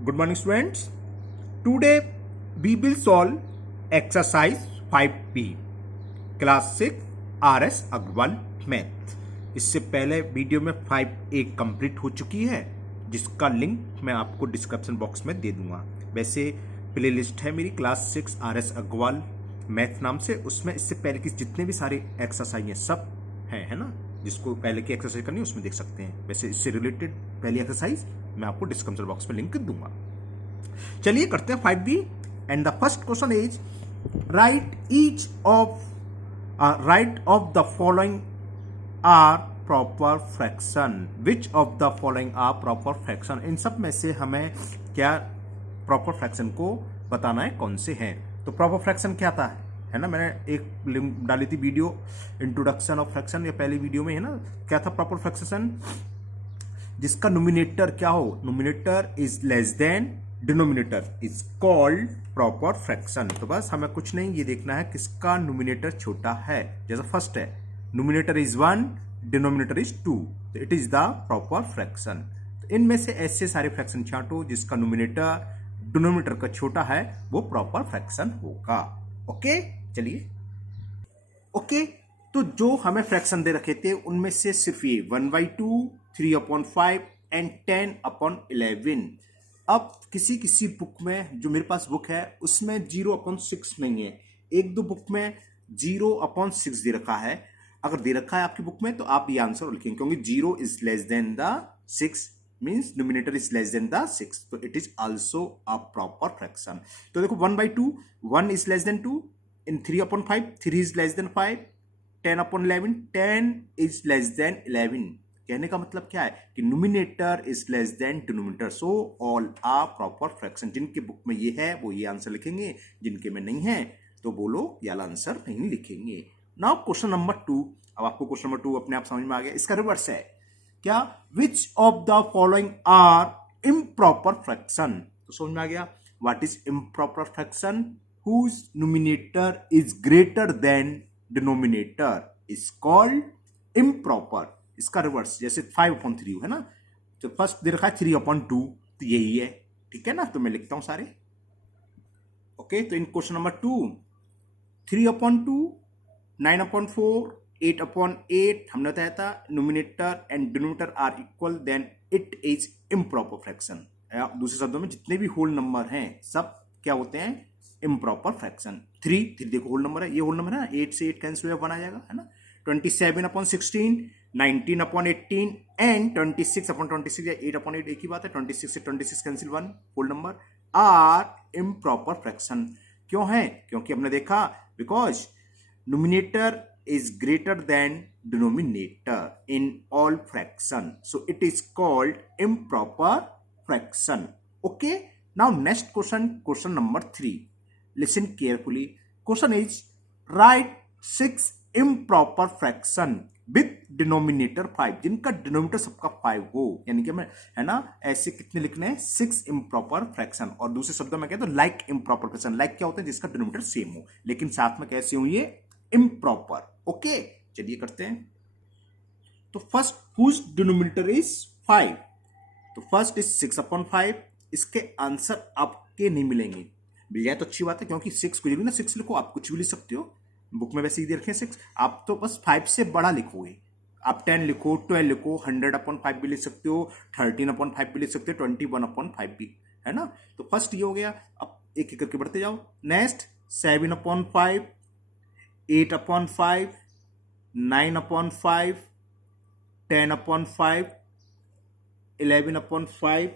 Good morning, students. Today we will solve exercise 5B, class 6 RS Agrawal math. इससे पहले video में 5A complete हो चुकी है, जिसका लिंक मैं आपको डिस्क्रिप्शन बॉक्स में दे दूंगा। वैसे प्लेलिस्ट है मेरी क्लास 6 RS अग्रवाल मैथ नाम से, उसमें इससे पहले की जितने भी सारे एक्सरसाइज हैं सब है ना। जिसको पहले की एक्सरसाइज करनी है उसमें देख सकते हैं। वैसे इससे रिलेटेड पहली एक्सरसाइज मैं आपको डिस्क्रिप्शन बॉक्स में लिंक दूंगा। चलिए करते हैं 5B and the first question is write of the following are proper fraction. Which of the following are proper fraction. इन सब में से हमें क्या प्रॉपर फ्रैक्शन को बताना है, कौन से हैं। तो प्रॉपर फ्रैक्शन क्या था है ना, मैंने एक लिंक डाली थी वीडियो इंट्रोडक्शन ऑफ फ्रैक्शन या पहली वीडियो में है ना। क्या था प्रॉपर फ्रैक्शन, जिसका नोमिनेटर क्या हो, nominator is less than denominator is called proper fraction. तो बस हमें कुछ नहीं ये देखना है किसका नोमिनेटर छोटा है। जैसा फर्स्ट है नोमिनेटर इज 1, डिनोमिनेटर इज 2, तो it is the proper fraction. तो इनमें से ऐसे सारे फ्रैक्शन छांटो जिसका नोमिनेटर डिनोमिनेटर का छोटा है, वो प्रॉपर फ्रैक्शन होगा। ओके, चलिए ओके। तो जो हमें फ्रैक्शन दे रखे थे उनमें से सिर्फ ये 1/2, 3/5 एंड 10/11। अब किसी किसी बुक में, जो मेरे पास बुक है उसमें 0/6 नहीं है। एक दो बुक में 0/6 दे रखा है। अगर दे रखा है आपकी बुक में तो आप ये आंसर लिखेंगे, क्योंकि 0 is less than the 6 means numerator is less than the 6, तो it is also a proper fraction. तो देखो 1/2, 1 is less than 2, in 3/5, 3 is less than 5, 10/11, 10 is less than 11। कहने का मतलब क्या है कि numerator is less than denominator, so all are proper fraction. जिनके बुक में ये है वो ये आंसर लिखेंगे, जिनके में नहीं है तो बोलो ये वाला आंसर नहीं लिखेंगे। Now question number 2। अब आपको क्वेश्चन नंबर 2 अपने आप समझ में आ गया। इसका रिवर्स है क्या, which of the following are improper fraction. तो समझ में आ गया what is improper fraction. Whose numerator is greater than denominator is called improper. इसका रिवर्स जैसे 5/3 है ना, तो फर्स्ट दे रखा है 3/2, तो यही है, ठीक है ना। तो मैं लिखता हूं सारे। ओके, तो इन क्वेश्चन नंबर 2 3/2, 9/4, 8/8 हमने बताया था numerator and denominator are equal, then it is improper fraction. दूसरे शब्दों में जितने भी होल नंबर हैं सब क्या होते हैं, इम्प्रॉपर फ्रैक्शन। 3 देखो होल नंबर है, ये होल नंबर है ना, 8 से 8 कैंसिल हुआ 1 आ जाएगा है ना। 27/16, 19/18 एंड 26/26 या 8/8 एक ही बात है। 26 से 26 cancel 1 whole number are improper fraction. क्यों है, क्योंकि हमने देखा because numerator is greater than denominator in all fraction, so it is called improper fraction. Okay, now next question number 3. Listen carefully. Question is write 6 improper fraction with denominator 5, जिनका denominator सबका 5 हो। यानी कि हमें है ना ऐसे कितने लिखने हैं, 6 इम्प्रॉपर फ्रैक्शन। और दूसरे शब्दों में कहते हैं लाइक इम्प्रॉपर फ्रैक्शन। लाइक क्या होता है, जिसका डिनोमिनेटर सेम हो लेकिन साथ में कैसे हो, ये इम्प्रॉपर। ओके, चलिए करते हैं। तो फर्स्ट हुज डिनोमिनेटर इज 5, तो फर्स्ट इज 6/5। इसके आंसर आपके नहीं मिलेंगे, मिल जाए तो अच्छी बात है, क्योंकि 6 कुछ भी ना, 6 लिखो, आप कुछ भी लिख सकते हो। बुक में वैसे ही दे रखे हैं 6, आप तो बस 5 से बड़ा लिखोगे। आप 10 लिखो, 12 लिखो, 100/5 भी लिख सकते हो, 13/5 भी लिख सकते हो, 21/5 भी, है ना। तो फर्स्ट ये हो गया। अब एक एक करके बढ़ते जाओ। नेक्स्ट 7/5, 8/5, 9/5, 10/5, 11/5,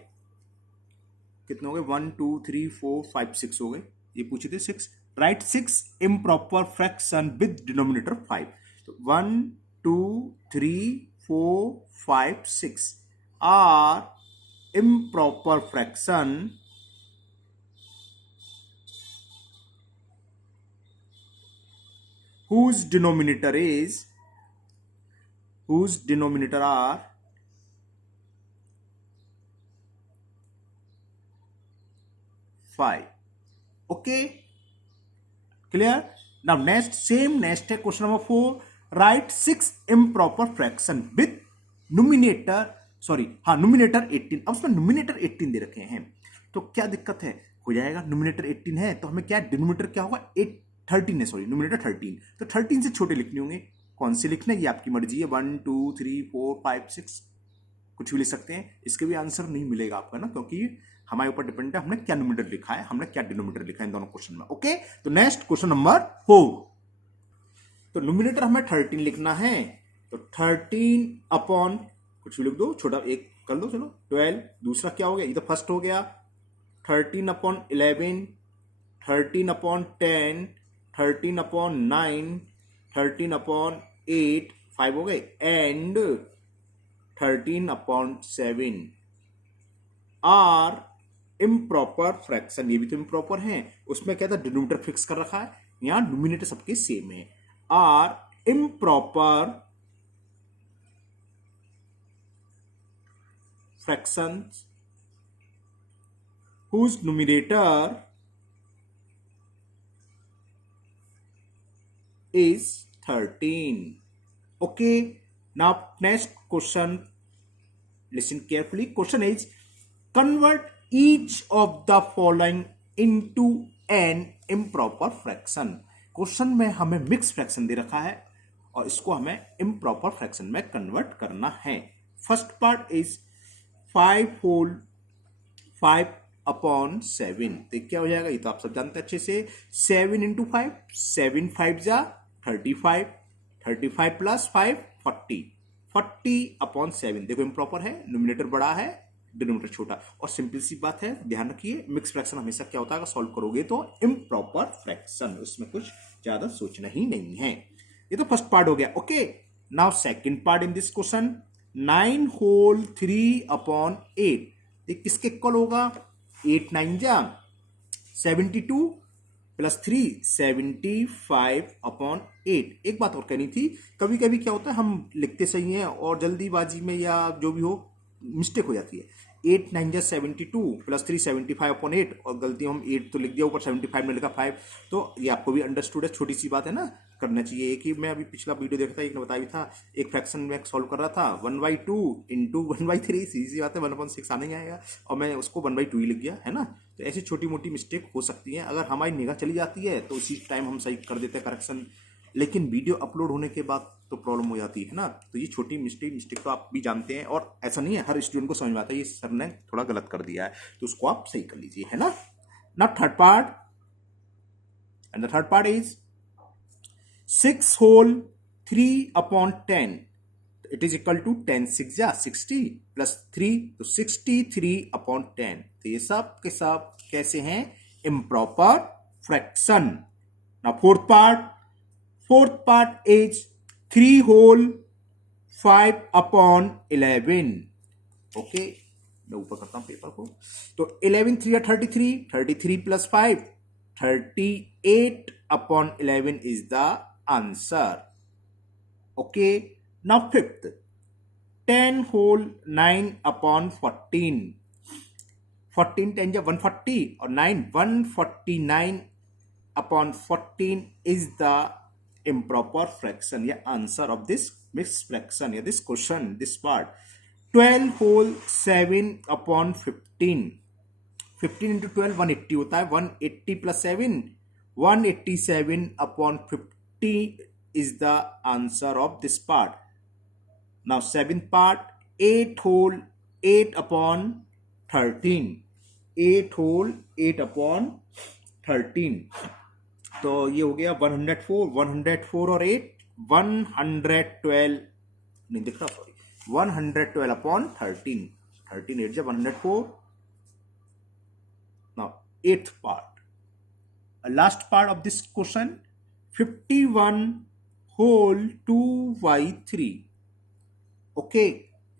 कितने हो गए, 1 2 3 4 5 6 हो गए। ये पूछे थे 6। Right 6 improper fraction with denominator 5। तो 1 2 3 4 5 6 are improper fraction whose denominator are 5. Okay, clear. Now next है question number 4. Write 6 improper fraction with numerator 18। अब उसमें numerator 18 दे रखे हैं, तो क्या दिक्कत है, हो जाएगा। न्यूमिनेटर 18 है तो हमें क्या डिनोमिनेटर क्या होगा, 13 है, सॉरी न्यूमिनेटर 13, तो 13 से छोटे लिखने होंगे। कौन से लिखना है ये आपकी मर्जी है, 1 2 3 4 5 6 कुछ भी लिख सकते हैं। इसके भी आंसर नहीं मिलेगा आपका ना, क्योंकि हमारे ऊपर डिपेंड है हमने क्या न्यूमिनेटर लिखा है, हमने क्या डिनोमिनेटर लिखा है इन दोनों क्वेश्चन में। ओके, तो नेक्स्ट क्वेश्चन नंबर 4। तो न्यूमिनेटर हमें 13 लिखना है, तो 13 अपॉन कुछ भी लिख दो, छोटा एक कर लो, चलो 12। दूसरा क्या हो गया, ये तो फर्स्ट हो गया, 13 अपॉन 11, 13 अपॉन 10, 13 अपॉन 9, 13 अपॉन 8, 5 हो गए, and 13 upon 7 are improper fraction. ये भी तो इम्प्रॉपर है, उसमें क्या था, डिनोमिनेटर फिक्स कर रखा है, यहां न्यूमिनेटर सबके सेम है। Are improper fractions whose numerator is 13. Okay, now next question, listen carefully. Question is, convert each of the following into an improper fraction. Question में हमें मिक्स फ्रैक्शन दे रखा है और इसको हमें इम्प्रॉपर फ्रैक्शन में कन्वर्ट करना है। First part is 5 whole 5 upon 7, तो क्या हो जाएगा, ये तो आप सब जानते हैं अच्छे से, 7 इंटू 5, 7 5 जा 35, 35 प्लस 5 40, 40 अपॉन 7। देखो इम्प्रॉपर है, न्यूमिनेटर बड़ा है, डिनोमिनेटर छोटा, और सिंपल सी बात है, ध्यान रखिए मिक्स फ्रैक्शन हमेशा क्या होता है, सॉल्व करोगे तो इम्प्रॉपर फ्रैक्शन, उसमें कुछ ज्यादा सोचना ही नहीं है। ये तो फर्स्ट पार्ट हो गया। Okay, now second part in this question, 9 whole 3 upon 8, ये किसके इक्वल होगा, 8 9 जा 72 प्लस 3 75 अपॉन 8। एक बात और कहनी थी, कभी कभी क्या होता है हम लिखते सही हैं और जल्दीबाजी में या जो भी हो मिस्टेक हो जाती है। 8 9 जा 72 प्लस 3 75 अपॉन 8, और गलती हम 8 तो लिख दिया, ऊपर 75 में लिखा 5, तो ये आपको भी अंडरस्टूड है, छोटी सी बात है ना, करना चाहिए। एक ही मैं अभी पिछला वीडियो देखा था, एक ने बताया भी था, एक फ्रैक्शन में सॉल्व कर रहा था 1/2 इंटू 1/3, सीधी बात है 1/6 आने ही आएगा, और मैं उसको 1/2 ही लिख गया, है ना। तो ऐसी छोटी मोटी मिस्टेक हो सकती है, अगर हमारी निगाह चली जाती है तो उसी टाइम हम सही कर देते हैं करेक्शन, लेकिन वीडियो अपलोड होने के बाद तो प्रॉब्लम हो जाती है ना। तो ये छोटी मिस्टेक तो आप भी जानते हैं, और ऐसा नहीं है हर स्टूडेंट को समझ में आता है ये सर ने थोड़ा गलत कर दिया है, तो उसको आप सही कर लीजिए, है ना। Now third part, and the third part is 6 whole 3 upon 10, it is equal to 10 6 जा 60 प्लस 3, तो 63 अपॉन 10। तो ये सब के सब कैसे हैं, improper fraction. Now fourth part is 3 whole 5 upon 11। Okay, मैं ऊपर करता हूं पेपर को, तो 11 3 33, 33 plus 5 38 upon 11 is the answer. Okay, now fifth, 10 whole 9 upon 14, 14 10 जा 140 और 9 149 upon 14 is the improper fraction, या answer of this mix fraction, या this question, this part. 12 whole 7 upon 15, 15 into 12 180 होता है, 180 plus 7 187 upon 50 is the answer of this part. Now seventh part, 8 whole 8 upon 13, 8 whole 8 upon 13, तो ये हो गया 104 और 8 112, नहीं दिख रहा, सॉरी, 112 अपॉन 13, 13 8 जा 104। Now eighth part, last part of this question, 51 whole 2/3। Okay,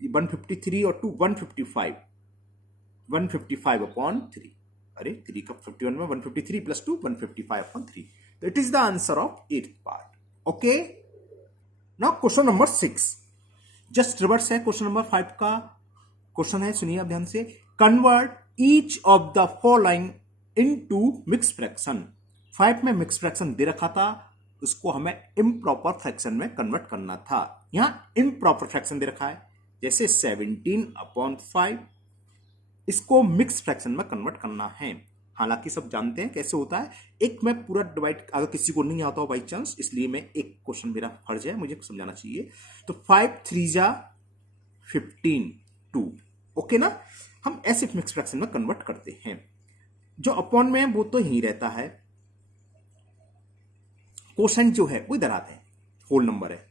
153 और 2 155, 155 अपॉन 3, अरे 3 का 51 में 153 प्लस 2 155 अपॉन 3, तो it is the answer of 8th part. Okay, now question number 6 just reverse है क्वेश्चन नंबर 5 का क्वेश्चन है, सुनिए आप ध्यान से। Convert each of the following into mix fraction. 5 में मिक्स फ्रैक्शन दे रखा था, उसको हमें इम्प्रॉपर फ्रैक्शन में कन्वर्ट करना था। यहां इम्प्रॉपर फ्रैक्शन दे रखा है, जैसे 17 अपॉन 5, इसको मिक्स फ्रैक्शन में कन्वर्ट करना है। हालांकि सब जानते हैं कैसे होता है। एक मैं पूरा डिवाइड, अगर किसी को नहीं आता हो बाई चांस, इसलिए मैं एक क्वेश्चन, मेरा फर्ज है, मुझे समझाना चाहिए। तो 5 3 जा 15 2, ओके ना। हम ऐसे मिक्स फ्रैक्शन में कन्वर्ट करते हैं। जो अपॉन में है वो तो यही रहता है, कोसेंट जो है वो इधर आता है, होल नंबर है,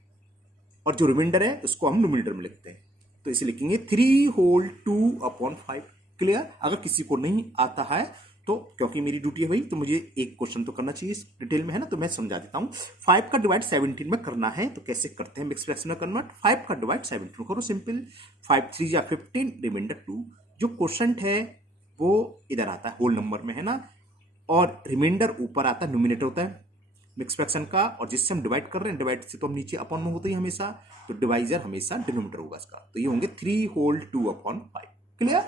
और जो रिमाइंडर है उसको हम न्यूमरेटर में लिखते हैं। तो इसे लिखेंगे 3 होल 2 अपॉन 5। क्लियर। अगर किसी को नहीं आता है तो, क्योंकि मेरी ड्यूटी है भाई, तो मुझे एक क्वेश्चन तो करना चाहिए डिटेल में, है ना, तो मैं समझा देता हूं। 5 का डिवाइड 17 में करना है, तो कैसे करते हैं मिक्स फ्रैक्शन में कन्वर्ट। 5 का डिवाइड 17 में करो, सिंपल। 5 3 जा 15, रिमाइंडर 2। जो क्वेश्चन है वो इधर आता है होल नंबर में, है ना, और रिमाइंडर ऊपर आता है, न्यूमिनेटर होता है मिक्स फ्रैक्शन का, और जिससे हम डिवाइड कर रहे हैं, डिवाइड से तो हम नीचे अपॉन में होते ही हमेशा, तो डिवाइजर हमेशा डिनोमिनेटर होगा इसका। तो ये होंगे 3 होल 2 अपॉन 5। क्लियर।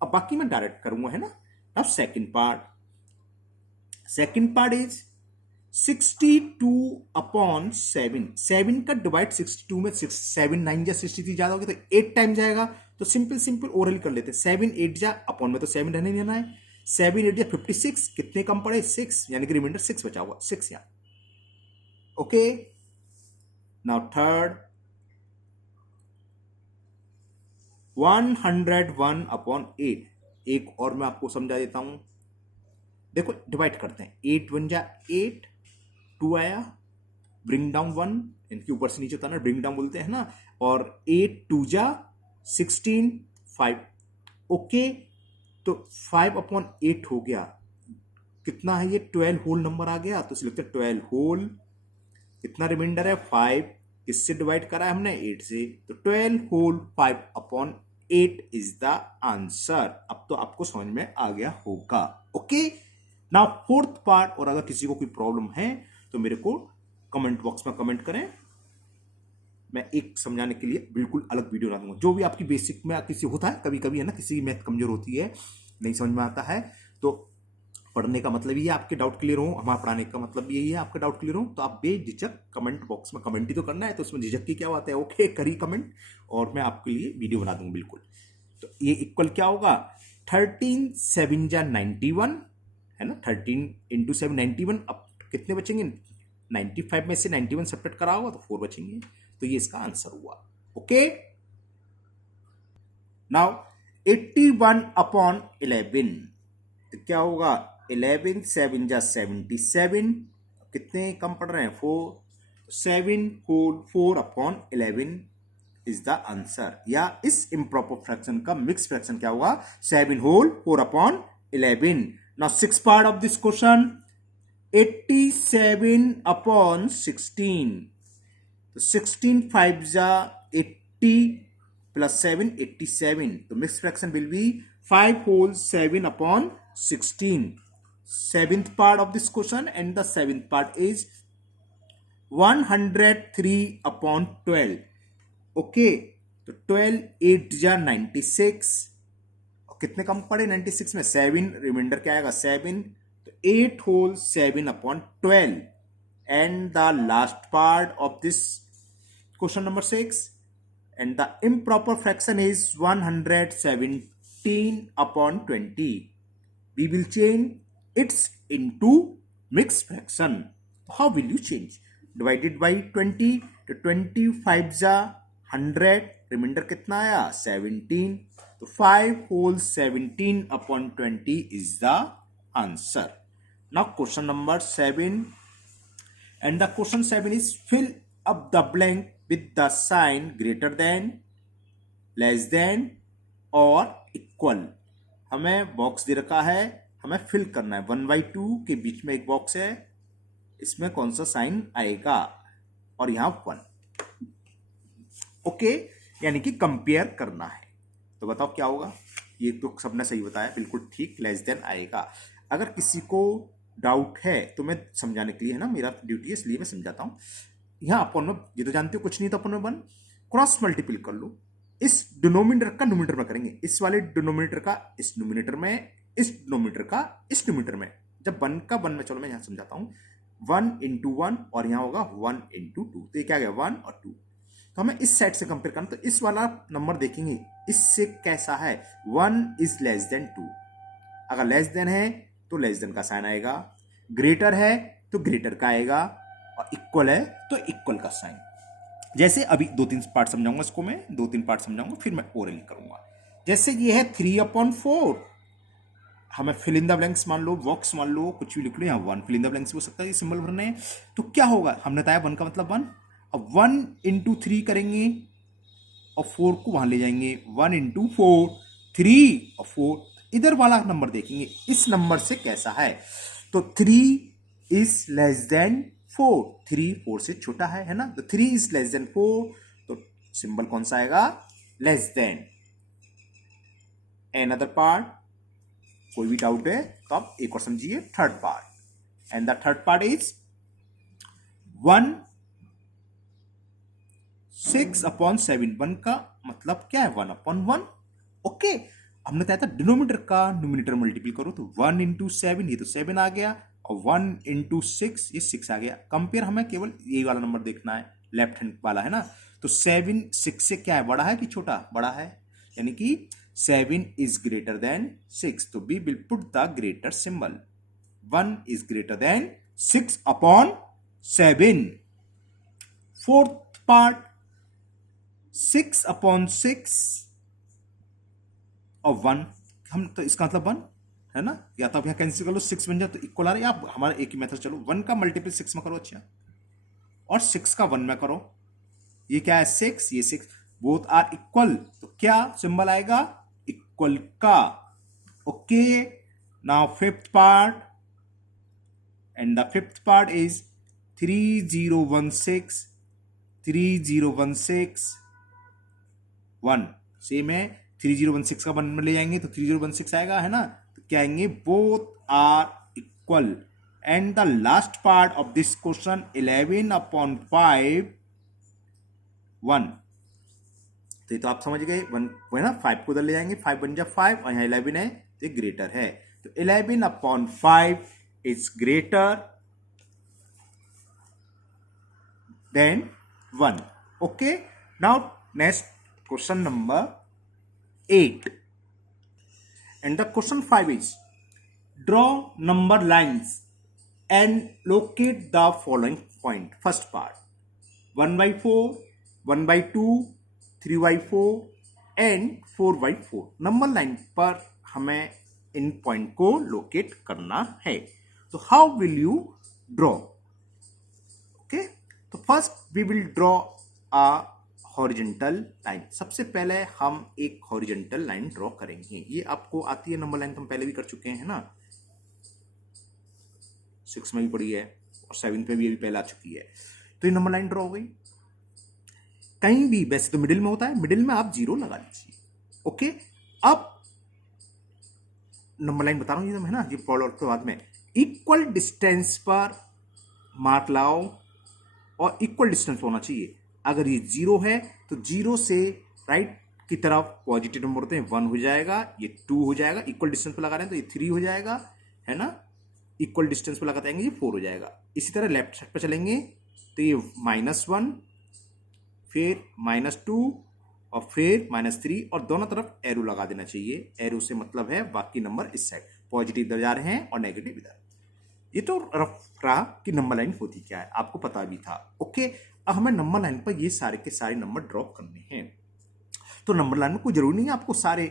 अब बाकी मैं डायरेक्ट करूंगा, है ना। अब सेकंड पार्ट इज 62 अपॉन 7। 7 का डिवाइड 62 में 7 9 जा 63 ज्यादा होगी, तो 8 टाइम जाएगा। तो सिंपल ओरल कर लेते हैं। 7 8 जा, अपॉन में तो 7 रहने नहीं रहना है। 7 8 जा 56, कितने कम पड़े 6, यानी कि रिमाइंडर 6 बचा हुआ, 6 यहाँ। ओके। Now third 101 upon 8। एक और मैं आपको समझा देता हूं। देखो डिवाइड करते हैं, 8 1 जा 8, 2 आया, ब्रिंग डाउन 1, इनके ऊपर से नीचे उतारना, ब्रिंग डाउन बोलते हैं ना, और 8 2 जा 16 5। ओके, तो 5 अपॉन 8 हो गया, कितना है ये, 12 होल नंबर आ गया, तो इसे लिखते हैं 12 होल। कितना रिमाइंडर है 5, किससे डिवाइड करा है हमने, 8 से, तो 12 whole 5 upon 8 is the answer. अब तो आपको समझ में आ गया होगा। ओके। नाउ फोर्थ पार्ट, और अगर किसी को कोई प्रॉब्लम है तो मेरे को कमेंट बॉक्स में कमेंट करें, मैं एक समझाने के लिए बिल्कुल अलग वीडियो बना दूंगा। जो भी आपकी बेसिक में किसी होता है, कभी कभी है ना, किसी की मैथ कमजोर होती है, नहीं समझ में आता है, तो पढ़ने का मतलब ये है आपके डाउट क्लियर हो, हमारा पढ़ाने का मतलब यही है आपका डाउट क्लियर हो। तो आप बेझिझक कमेंट बॉक्स में कमेंट ही तो करना है, तो उसमें झिझक की क्या बात है। ओके, करी कमेंट, और मैं आपके लिए वीडियो बना दूंगा बिल्कुल। तो ये इक्वल क्या होगा, 13 7 जा 91, है ना, 13 इंटू 7 91। अब कितने बचेंगे, 95 में से 91 सेपरेट करा होगा तो 4 बचेंगे। तो ये इसका आंसर हुआ। ओके। नाउ 81 अपॉन 11, तो क्या होगा, 11 7 जा 77, कितने कम पड़ रहे हैं 4, 7 whole 4 upon 11 is the answer. या इस इम्प्रॉपर फ्रैक्शन का मिक्स फ्रैक्शन क्या होगा, 7 whole 4 upon 11। Now six part of this question, 87 upon 16, तो 16 5 जा 80 प्लस 7 87, तो mix fraction will be 5 whole 7 upon 16. Seventh part of this question, and the seventh part is 103 upon 12. Okay, तो 12 8 जा 96, और कितने कम पड़े 96 में, 7, रिमाइंडर क्या आएगा 7, तो 8 whole 7 upon 12. And the last part of this question number 6, and the improper fraction is 117 upon 20. We will change its into mixed fraction. How will you change? Divided by 20, तो 25 जा 100, रिमाइंडर कितना आया 17, तो 5 whole 17 upon 20 is the answer. Now question number 7, and the question 7 is fill up the blank with the sign greater than, less than और equal. हमें box दे रखा है, हमें फिल करना है। 1/2 के बीच में एक बॉक्स है, इसमें कौन सा साइन आएगा, और यहां 1। ओके, यानी कि कंपेयर करना है। तो बताओ क्या होगा, ये तो सबने सही बताया, बिल्कुल ठीक, लेस देन आएगा। अगर किसी को डाउट है तो मैं समझाने के लिए, है ना, मेरा ड्यूटी है, इसलिए मैं समझाता हूं। यहां अपन में, ये तो जानते हो कुछ नहीं, तो अपन में 1 क्रॉस मल्टीपल कर लो, इस डिनोमिनेटर का न्यूमरेटर में करेंगे, इस वाले डिनोमिनेटर का इस न्यूमरेटर में, इस डिनोमिनेटर का इस न्यूमरेटर में। जब 1 का 1 में, चलो मैं यहां समझाता हूं, 1 इंटू 1, और यहां होगा 1 इंटू 2, तो ये क्या गया 1 और 2, तो हमें इस सेट से कंपेयर करना, तो इस वाला नंबर देखेंगे इससे कैसा है, 1 इज लेस देन 2। अगर लेस देन है तो लेस देन का साइन आएगा, ग्रेटर है तो ग्रेटर का आएगा, और इक्वल है तो इक्वल का साइन। जैसे अभी 2-3 पार्ट समझाऊंगा, इसको मैं 2-3 पार्ट समझाऊंगा, फिर मैं ओरल करूंगा। जैसे ये है 3/4, हमें फिल इन द ब्लैंक्स मान लो, बॉक्स मान लो, कुछ भी लिख लो, यहाँ 1 फिल इन द ब्लैंक्स हो सकता है, ये सिंबल भरने हैं। तो क्या होगा, हमने बताया 1 का मतलब 1। अब 1 इंटू 3 करेंगे और 4 को वहां ले जाएंगे, 1 इंटू 4, 3 और 4। इधर वाला नंबर देखेंगे इस नंबर से कैसा है, तो 3 इज लेस देन 4, 3 4 से छोटा है ना, तो 3 इज लेस देन 4, तो सिंबल कौन सा आएगा, लेस देन। एनदर पार्ट, कोई भी डाउट है तो आप एक और समझिए, third part. And the third part is 1 6/7। 1 का मतलब क्या है, 1/1। ओके, हमने कहा था डिनोमिनेटर का न्यूमरेटर मल्टीप्लाई करो, तो 1 इंटू 7, ये तो 7 आ गया, और 1 इंटू 6, ये 6 आ गया। कंपेयर हमें केवल ये वाला नंबर देखना है, लेफ्ट हैंड वाला है ना, तो 7 6 से क्या है, बड़ा है कि छोटा, बड़ा है, यानी कि 7 इज ग्रेटर देन 6, तो we will put the greater symbol. 1 is greater than 6/7। Fourth part, 6/6 और 1, हम तो इसका मतलब 1 है ना, या तो आप यहां कैंसिल कर लो, 6 बन जाए तो इक्वल आ रहा है, या हमारा एक ही मेथड, चलो 1 का मल्टीपल 6 में करो, अच्छा, और 6 का 1 में करो, ये क्या है 6, ये 6, बोथ आर इक्वल, तो क्या सिंबल आएगा, इक्वल का। Okay, now fifth part, and the fifth part is 3016 1, same है, 3016 का 1 में ले जाएंगे तो 3016 आएगा, है ना, तो क्या आएंगे, both are equal. And the last part of this question, 11/5 1, तो ये तो आप समझ गए, 1 है ना, 5 को उधर ले जाएंगे, 5 बन जाए 5, और यहाँ 11 है तो ये ग्रेटर है, तो 11/5 is greater then 1। Okay, now next question number 8, and the question 5 is draw number lines and locate the following point. First part, 1/4, 1/2, 3/4 and 4/4 number line पर हमें इन पॉइंट को लोकेट करना है, तो how will you draw. Okay, तो first we will draw a horizontal line. सबसे पहले हम एक हॉरिजॉन्टल लाइन ड्रॉ करेंगे, ये आपको आती है नंबर लाइन, तो हम पहले भी कर चुके हैं ना, 6 में भी पड़ी है और 7 पे भी अभी पहले आ चुकी है, तो ये नंबर लाइन ड्रॉ हो गई। कहीं भी, वैसे तो मिडिल में होता है, मिडिल में आप 0 लगा लीजिए। ओके, अब नंबर लाइन बता रहा हूं ये, है ना, ये फॉलो के बाद में इक्वल डिस्टेंस पर मार्क लाओ, और इक्वल डिस्टेंस होना चाहिए। अगर ये 0 है तो 0 से राइट की तरफ पॉजिटिव नंबर होते हैं, 1 हो जाएगा, ये 2 हो जाएगा, इक्वल डिस्टेंस पर लगा रहे हैं तो ये 3 हो जाएगा, है ना, इक्वल डिस्टेंस पर लगाते आएंगे ये 4 हो जाएगा। इसी तरह लेफ्ट साइड पर चलेंगे तो ये -1, फिर -2 और फिर -3, और दोनों तरफ एरो लगा देना चाहिए। एरो से मतलब है बाकी नंबर इस साइड, पॉजिटिव इधर जा रहे हैं और नेगेटिव इधर। ये तो रफ रहा कि नंबर लाइन होती क्या है, आपको पता भी था। ओके, अब हमें नंबर लाइन पर ये सारे के सारे नंबर ड्रॉ करने हैं, तो नंबर लाइन में कोई जरूरी नहीं है आपको सारे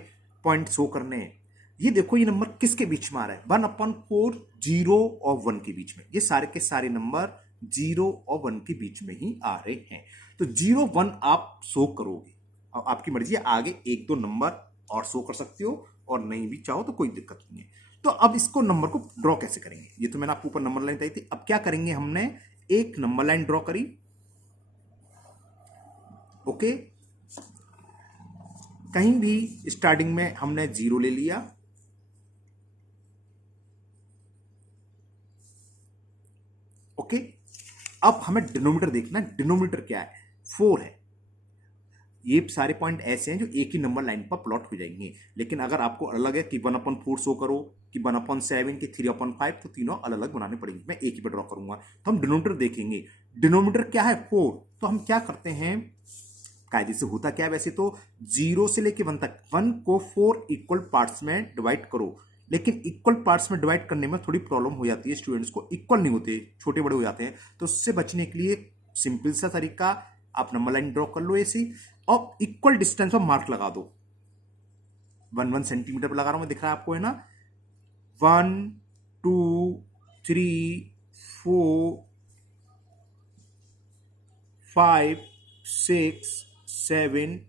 पॉइंट शो करने हैं। ये देखो, ये नंबर किसके बीच में आ रहा है, 1/4, 0 और 1 के बीच में, ये सारे के सारे नंबर 0 और 1 के बीच में ही आ रहे हैं, तो 0 1 आप शो करोगे। अब आपकी मर्जी है, आगे 1-2 नंबर और शो कर सकते हो, और नहीं भी चाहो तो कोई दिक्कत नहीं है। तो अब इसको नंबर को ड्रॉ कैसे करेंगे, ये तो मैंने आपको ऊपर नंबर लाइन बताई थी। अब क्या करेंगे, हमने एक नंबर लाइन ड्रॉ करी। ओके, कहीं भी स्टार्टिंग में हमने 0 ले लिया, ओके, अब हमें डिनोमिनेटर देखना है, डिनोमिनेटर क्या है, 4 है। ये सारे पॉइंट ऐसे हैं जो एक ही नंबर लाइन पर प्लॉट हो जाएंगे, लेकिन अगर आपको अलग है कि 1/4 शो करो, कि 1/7, कि 3/5, तो तीनों अलग अलग बनाने पड़ेंगे। मैं एक ही पे ड्रॉ करूंगा, तो हम डिनोमिनेटर देखेंगे। डिनोमिनेटर क्या है, 4, तो हम क्या करते हैं, कायदे से होता क्या है वैसे तो 0 से लेके 1 तक 1 को 4 इक्वल पार्ट्स में डिवाइड करो, लेकिन इक्वल पार्ट्स में डिवाइड करने में थोड़ी प्रॉब्लम हो जाती है, स्टूडेंट्स को इक्वल नहीं होते, छोटे बड़े हो जाते हैं। तो उससे बचने के लिए सिंपल सा तरीका, आप नंबर लाइन ड्रॉ कर लो ऐसी और इक्वल डिस्टेंस पर मार्क लगा दो। 1 सेंटीमीटर पर लगा रहा हूं मैं, दिख रहा है आपको है ना। 1 2 3 4 5 6 7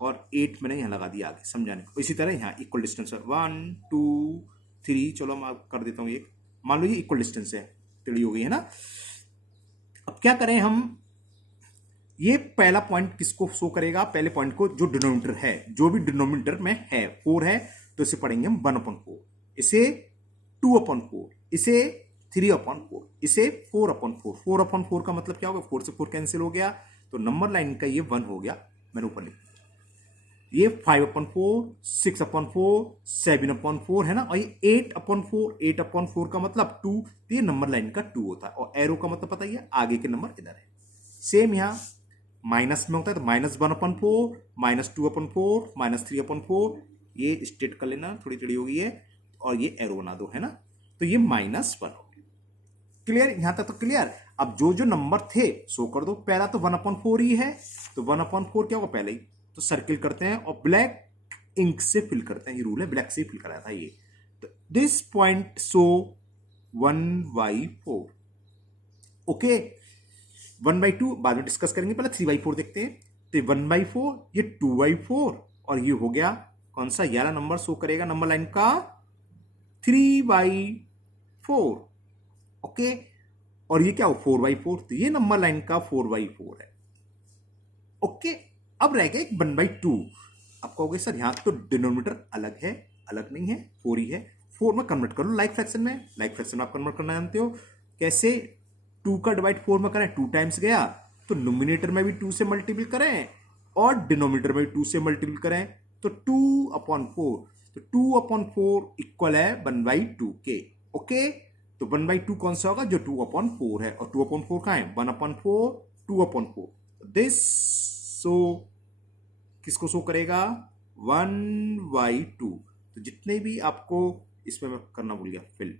और 8 मैंने यहां लगा दिया आगे समझाने को। इसी तरह यहां इक्वल डिस्टेंस है 1 2 3, चलो मैं कर देता हूं, एक मान लो ये इक्वल डिस्टेंस है, टेढ़ी हो गई है ना। अब क्या करें हम, ये पहला पॉइंट किसको शो करेगा, पहले पॉइंट को जो डिनोमिनेटर है, जो भी डिनोमिनेटर में है 4 है तो इसे पढ़ेंगे हम 1/4, इसे 2/4, इसे 3/4, इसे 4/4। 4/4 का मतलब क्या होगा, 4 से 4 कैंसिल हो गया तो नंबर लाइन का ये 1 हो गया, मैंने ऊपर लिख दिया। ये 5/4, 6/4, 7/4 है ना, और ये 8/4, 8/4 का मतलब 2, तो ये नंबर लाइन का 2 होता है। और एरो का मतलब पता ही है, आगे के नंबर इधर है। सेम यहां माइनस में होता है तो -1/4, -2/4, -3/4, ये स्टेट कर लेना, थोड़ी टेढ़ी हो गई है, और ये एरो बना दो है ना, तो ये -1 हो गया। क्लियर, यहां तक तो क्लियर। अब जो जो नंबर थे शो कर दो। पहला तो 1/4 ही है, तो 1/4 क्या होगा पहले ही, तो सर्किल करते हैं और ब्लैक इंक से फिल करते हैं, ये रूल है, ब्लैक से फिल कराया था ये। तो दिस पॉइंट शो 1/4, ओके। 1/2 बाद में डिस्कस करेंगे, पहले 3/4 देखते हैं। तो 1/4, ये 2/4, और ये हो गया कौन सा, ये वाला नंबर शो करेगा नंबर लाइन का 3/4, ओके। और ये क्या हो 4/4, तो ये नंबर लाइन का 4/4 है, ओके। अब रह गया एक 1/2। आप कहोगे सर यहां तो डिनोमिनेटर अलग है, अलग नहीं है, 4 ही है, 4 में कन्वर्ट कर लो लाइक फ्रैक्शन में। लाइक फ्रैक्शन में आप कन्वर्ट करना जानते हो कैसे, 2 का डिवाइड 4 में करें, 2 टाइम्स गया तो नोमिनेटर में भी 2 से मल्टीपल करें और डिनोमिनेटर में भी 2 से मल्टीपल करें, तो 2/4, तो 2/4 इक्वल है 1/2 के, ओके। तो 1/2 कौन सा होगा, जो 2/4 है, और 2/4 कहां है, 1/4, 2/4, दिस सो किसको शो करेगा, 1/2। तो जितने भी आपको इसमें मैं करना भूल गया फिल,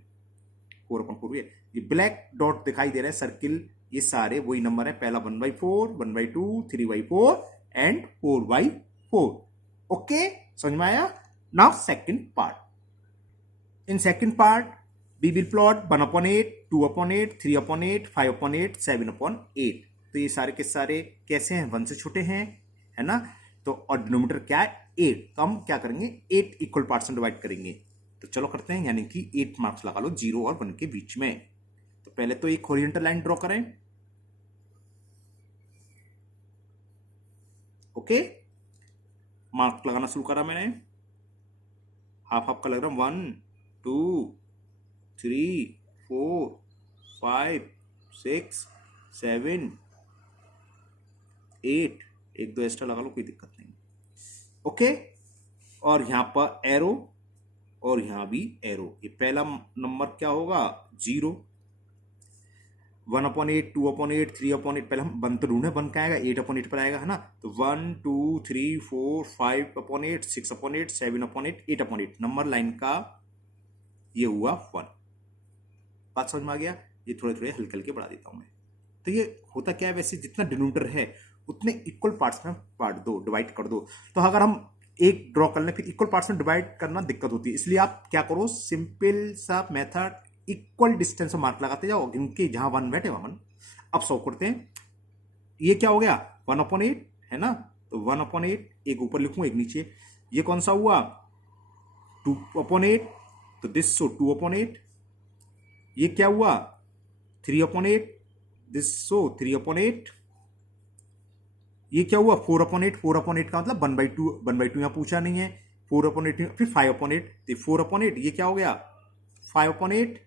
4/4 भी है, ये ब्लैक डॉट दिखाई दे रहा है सर्किल, ये सारे वही नंबर है, पहला 1/4, 1/2, 3/4 एंड 4/4, ओके। समझ में आया। Now second part, in second part we will plot 1/8, 2/8, 3/8, 5/8, 7/8। तो ये सारे के सारे कैसे हैं, 1 से छोटे हैं, है ना। तो और डिनोमिनेटर क्या है 8, तो हम क्या करेंगे 8 इक्वल पार्ट्स में डिवाइड करेंगे। तो चलो करते हैं, यानी कि 8 मार्क्स लगा लो 0 और 1 के बीच में। तो पहले तो एक हॉरिजॉन्टल लाइन ड्रॉ करें, ओके। मार्क लगाना शुरू करा मैंने, हाफ हाफ का लग रहा है, 1 2 3 4 5 6 7 8, 1 2 एक्स्ट्रा लगा लो, कोई दिक्कत नहीं, ओके। और यहां पर एरो और यहां भी एरो, ये पहला नंबर क्या होगा 0, 1/8, 2/8, 3/8, पहले हम 1 तो ढूंढे, 1 का आएगा 8/8 पर आएगा, है ना। तो 1 2 3 4 5/8, 6/8, 7/8, 8/8, नंबर लाइन का ये हुआ 1। बात समझ में आ गया। ये थोड़े थोड़े हल्के हल्के बढ़ा देता हूं मैं। तो ये होता क्या है, वैसे जितना डिनोमिनेटर है उतने इक्वल पार्ट्स में बांट दो, डिवाइड कर दो। तो अगर हम एक ड्रॉ कर लें फिर इक्वल पार्ट्स में डिवाइड करना दिक्कत होती है, इसलिए आप क्या करो, सिंपल सा मेथड, इक्वल डिस्टेंस में मार्क लगाते जाओ, इनके जहां 1 बैठे वहां 1। अब सॉल्व करते हैं, ये क्या हो गया 1/8 है ना, तो 1/8, एक ऊपर लिखूं एक नीचे, ये कौन सा हुआ 2/8, तो दिस सो 2/8, ये क्या हुआ 3/8, दिस सो 3/8, ये क्या हुआ 4/8, 4/8 का मतलब 1/2, 1/2 यहां पूछा नहीं है, 4/8, फिर 5/8, तो 4/8 ये क्या हो गया 5/8,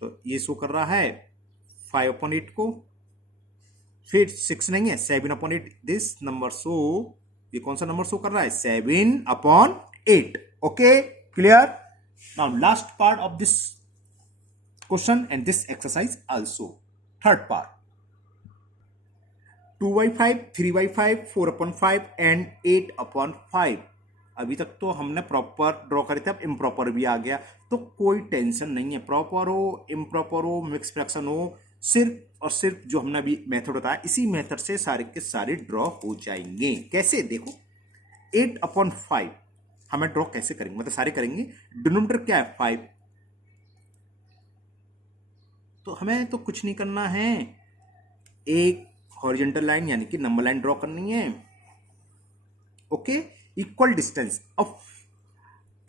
तो ये शो कर रहा है 5/8 को, फिर 6 नहीं है 7/8, दिस नंबर शो, ये कौन सा नंबर शो कर रहा है 7/8, okay clear. Now last part of this question and this exercise also, third part, 2/5, 3/5, 4/5 and 8/5। अभी तक तो हमने प्रॉपर ड्रॉ करे थे, अब इम्प्रॉपर भी आ गया, तो कोई टेंशन नहीं है। प्रॉपर हो, इम्प्रॉपर हो, मिक्स फ्रैक्शन हो, सिर्फ और सिर्फ जो हमने अभी मेथड बताया इसी मेथड से सारे के सारे ड्रॉ हो जाएंगे। कैसे? देखो 8/5 हमें ड्रॉ कैसे करेंगे, मतलब सारे करेंगे। डिनोमिनेटर क्या है? 5। तो हमें तो कुछ नहीं करना है, एक हॉरिजॉन्टल लाइन यानी कि नंबर लाइन ड्रॉ करनी है। Okay, equal distance. अब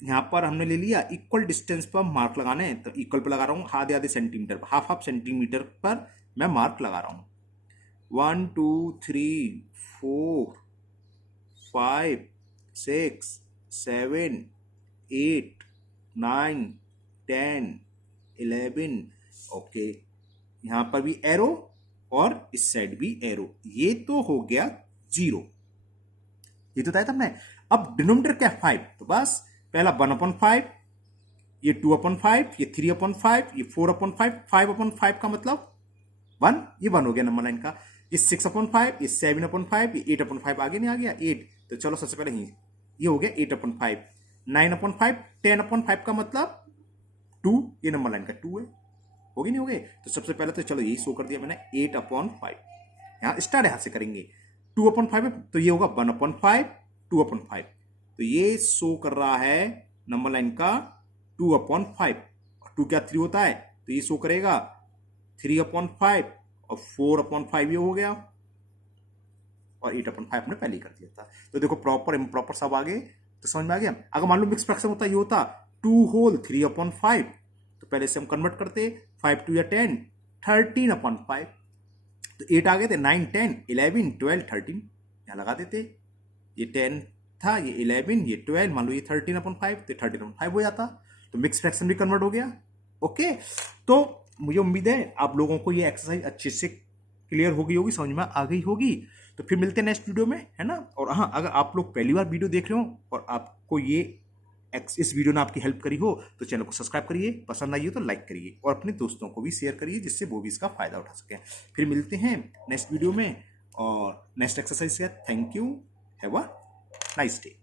यहां पर हमने ले लिया इक्वल डिस्टेंस पर मार्क लगाने हैं, तो इक्वल पर लगा रहा हूं, आधे सेंटीमीटर पर, हाफ सेंटीमीटर पर मैं मार्क लगा रहा हूं। 1 2 3 4 5 6 7 8 9 10 11। ओके, यहां पर भी एरो और इस साइड भी एरो। ये तो हो गया 0, ये तो तय हमने। अब डिनोमिनेटर क्या? 5, तो बस पहला 1/5, ये 2/5, ये 3/5, ये 4/5। 5/5 का मतलब 1, ये 1 हो गया नंबर लाइन का। ये 6/5, ये 7/5, ये 8/5 आगे नहीं आ गया 8। तो चलो सबसे पहले ही ये हो गया 8/5। 9/5, 10/5 का मतलब 2, ये नंबर लाइन का 2 है। हो गए नहीं हो गए? तो सबसे पहले तो चलो यही शो कर दिया मैंने 8/5। यहाँ स्टार्ट यहाँ से करेंगे। 2/5 तो ये होगा 1/5, 2/5। तो ये शो कर रहा है नंबर लाइन का 2/5। और 2 क्या 3 होता है, तो ये शो करेगा 3/5 और 4/5 ये हो गया। और 8/5 हमने पहले ही कर दिया था। तो देखो प्रॉपर इम्प्रॉपर सब आ गए, तो समझ में आ गया। अगर मान लो मिक्स फ्रैक्शन होता, ये होता 2 होल 3/5, तो पहले से हम कन्वर्ट करते 5 2 या 10, 13/5। तो 8 आ गए थे, 9 10 11 12 13 यहाँ लगा देते। ये 10 था, ये 11, ये 12, मान लो ये 13/5, तो 13/5 हो जाता। तो मिक्स फ्रैक्शन भी कन्वर्ट हो गया। ओके, तो मुझे उम्मीद है आप लोगों को ये एक्सरसाइज अच्छे से क्लियर हो गई होगी, समझ में आ गई होगी। तो फिर मिलते हैं नेक्स्ट वीडियो में, है ना। और हाँ, अगर आप लोग पहली बार वीडियो देख रहे हो और आपको ये इस वीडियो ने आपकी हेल्प करी हो, तो चैनल को सब्सक्राइब करिए, पसंद आई हो तो लाइक करिए और अपने दोस्तों को भी शेयर करिए, जिससे वो भी इसका फायदा उठा सकें। फिर मिलते हैं नेक्स्ट वीडियो में और नेक्स्ट एक्सरसाइज के साथ। Thank you, have a nice day.